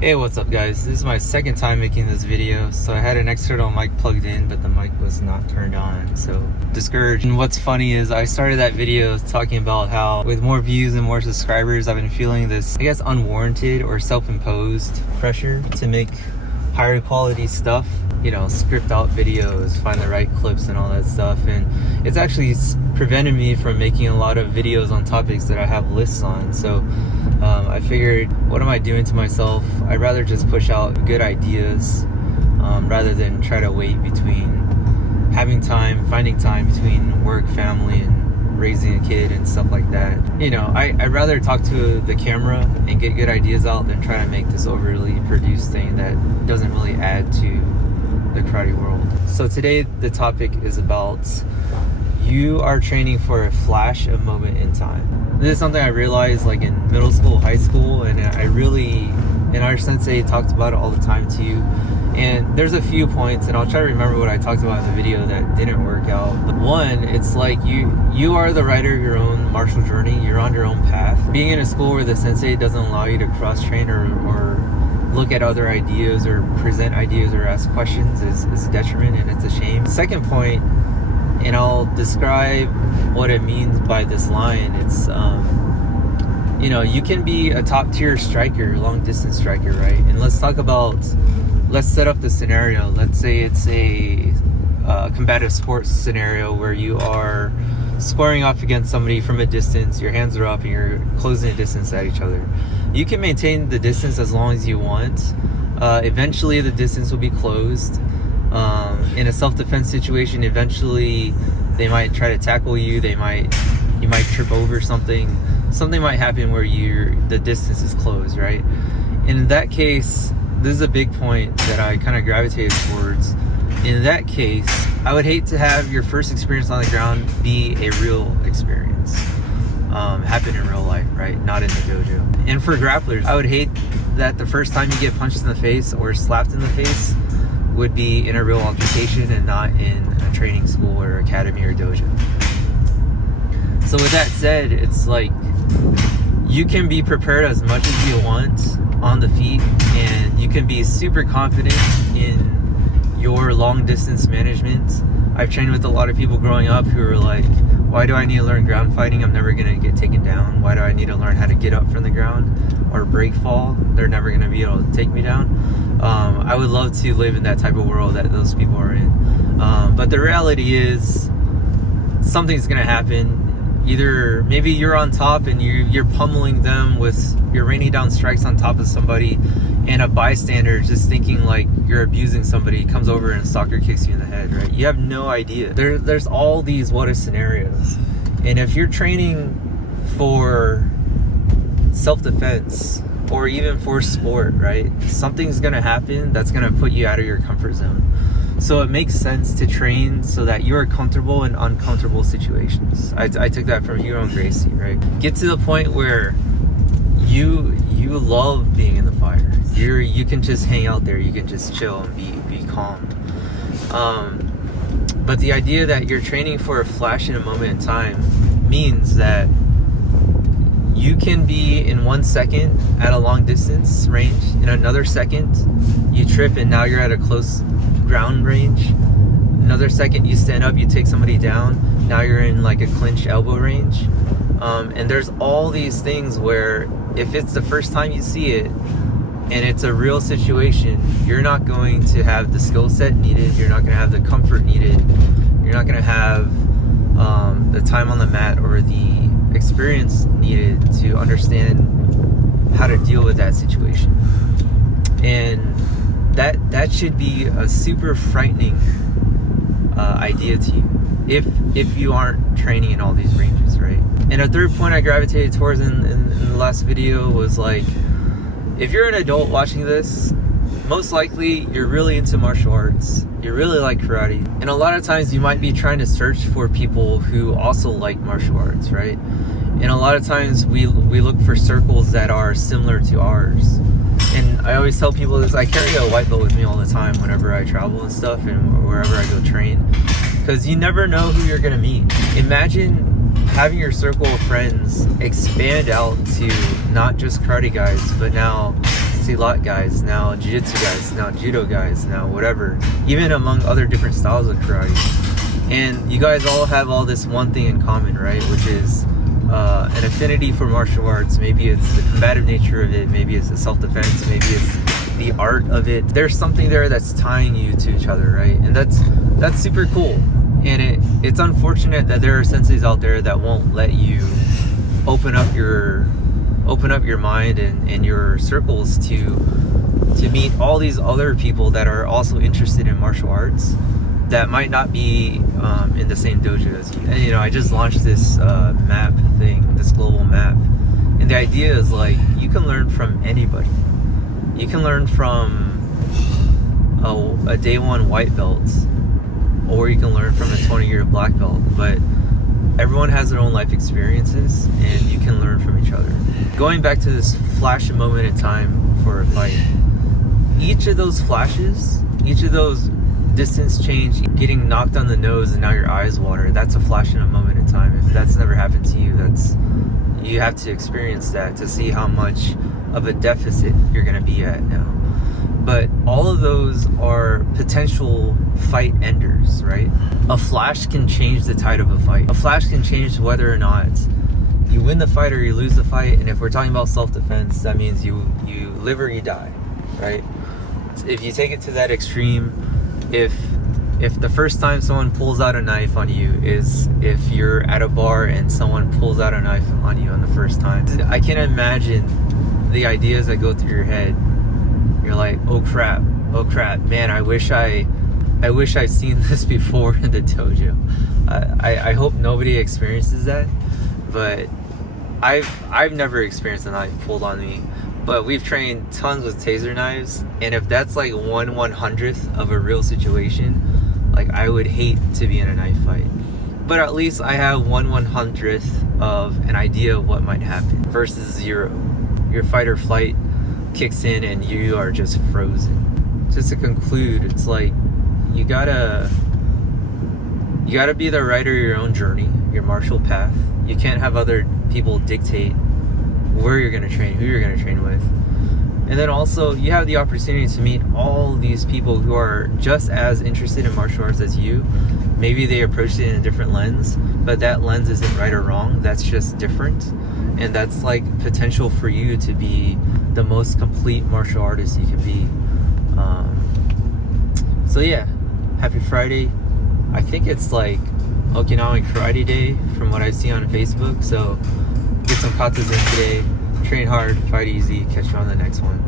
Hey, what's up guys? This is my second time making this video. So I had an external mic plugged in, but the mic was not turned on, so discouraged. And what's funny is I started that video talking about how with more views and more subscribers, I've been feeling this, I guess, unwarranted or self-imposed pressure to make higher quality stuff, you know, script out videos, find the right clips and all that stuff. And it's actually prevented me from making a lot of videos on topics that I have lists on. So I figured, what am I doing to myself? I'd rather just push out good ideas rather than try to wait between finding time between work, family, and raising a kid and stuff like that. You know, I'd rather talk to the camera and get good ideas out than try to make this overly produced thing that doesn't really add to the karate world. So today the topic is about you are training for a flash of moment in time. This is something I realized like in middle school, high school, and our sensei talked about it all the time too. And there's a few points, and I'll try to remember what I talked about in the video that didn't work out. But one, it's like you are the writer of your own martial journey. You're on your own path. Being in a school where the sensei doesn't allow you to cross-train or look at other ideas or present ideas or ask questions is a detriment, and it's a shame. Second point, and I'll describe what it means by this line. It's you know, you can be a top tier striker, long distance striker, right? And let's set up the scenario. Let's say it's a combative sports scenario where you are squaring off against somebody from a distance, your hands are up and you're closing a distance at each other. You can maintain the distance as long as you want. Eventually the distance will be closed. In a self-defense situation, eventually they might try to tackle you. You might trip over something. Something might happen where the distance is closed, right? In that case, this is a big point that I kind of gravitated towards. In that case, I would hate to have your first experience on the ground be a real experience, happen in real life, right? Not in the dojo. And for grapplers, I would hate that the first time you get punched in the face or slapped in the face would be in a real altercation and not in a training school or academy or dojo. So with that said, it's like you can be prepared as much as you want on the feet, and you can be super confident in your long distance management. I've trained with a lot of people growing up who are like, why do I need to learn ground fighting? I'm never gonna get taken down. Why do I need to learn how to get up from the ground or break fall? They're never gonna be able to take me down. I would love to live in that type of world that those people are in. But the reality is something's gonna happen. Either maybe you're on top and you're pummeling them with, you're raining down strikes on top of somebody, and a bystander just thinking like you're abusing somebody comes over and soccer kicks you in the head, right? You have no idea. There's all these what if scenarios. And if you're training for self-defense or even for sport, right, something's gonna happen that's gonna put you out of your comfort zone. So it makes sense to train so that you're comfortable in uncomfortable situations. I took that from Euron Gracie, right? Get to the point where you love being in the fire. You can just hang out there. You can just chill and be calm. But the idea that you're training for a flash in a moment in time means that you can be in 1 second at a long distance range. In another second, you trip and now you're at a close ground range. Another second, you stand up, you take somebody down. Now you're in like a clinch elbow range. And there's all these things where if it's the first time you see it and it's a real situation, you're not going to have the skill set needed. You're not going to have the comfort needed. You're not going to have the time on the mat or the experience needed to understand how to deal with that situation. And that should be a super frightening idea to you if you aren't training in all these ranges, right? And a third point I gravitated towards in the last video was like, if you're an adult watching this, most likely you're really into martial arts. You really like karate. And a lot of times you might be trying to search for people who also like martial arts, right? And a lot of times we look for circles that are similar to ours. And I always tell people this, I carry a white belt with me all the time whenever I travel and stuff and wherever I go train, because you never know who you're gonna meet. Imagine having your circle of friends expand out to not just karate guys, but now silat guys, now jiu-jitsu guys, now judo guys, now whatever, even among other different styles of karate. And you guys all have all this one thing in common, right? Which is an affinity for martial arts. Maybe it's the combative nature of it, maybe it's the self-defense, maybe it's the art of it. There's something there that's tying you to each other, right? And that's super cool. And it's unfortunate that there are senseis out there that won't let you open up your mind and your circles to meet all these other people that are also interested in martial arts that might not be in the same dojo as you. And I just launched this map thing, this global map, and the idea is like you can learn from anybody. You can learn from a day one white belt, or you can learn from a 20-year black belt, but everyone has their own life experiences and you can learn from each other. Going back to this flash of moment in time for a fight, each of those flashes, each of those distance change, getting knocked on the nose and now your eyes water, that's a flash in a moment in time. If that's never happened to you, you have to experience that to see how much of a deficit you're going to be at now. But all of those are potential fight enders, right? A flash can change the tide of a fight. A flash can change whether or not you win the fight or you lose the fight. And if we're talking about self-defense, that means you live or you die, right? If you take it to that extreme, if the first time someone pulls out a knife on you is if you're at a bar and someone pulls out a knife on you on the first time, I can imagine the ideas that go through your head. You're like, oh crap, man, I wish I'd seen this before in the dojo. I hope nobody experiences that, but I've never experienced a knife pulled on me. But we've trained tons with taser knives, and if that's like 1/100th of a real situation, like I would hate to be in a knife fight. But at least I have 1/100th of an idea of what might happen versus 0. Your fight or flight kicks in and you are just frozen. Just to conclude, it's like you gotta be the writer of your own journey, your martial path. You can't have other people dictate where you're gonna train, who you're gonna train with. And then also you have the opportunity to meet all these people who are just as interested in martial arts as you. Maybe they approach it in a different lens, but that lens isn't right or wrong, that's just different. And that's like potential for you to be the most complete martial artist you can be. So yeah, happy Friday. I think it's like Okinawan Karate Day from what I see on Facebook. So get some katas in today, train hard, fight easy, catch you on the next one.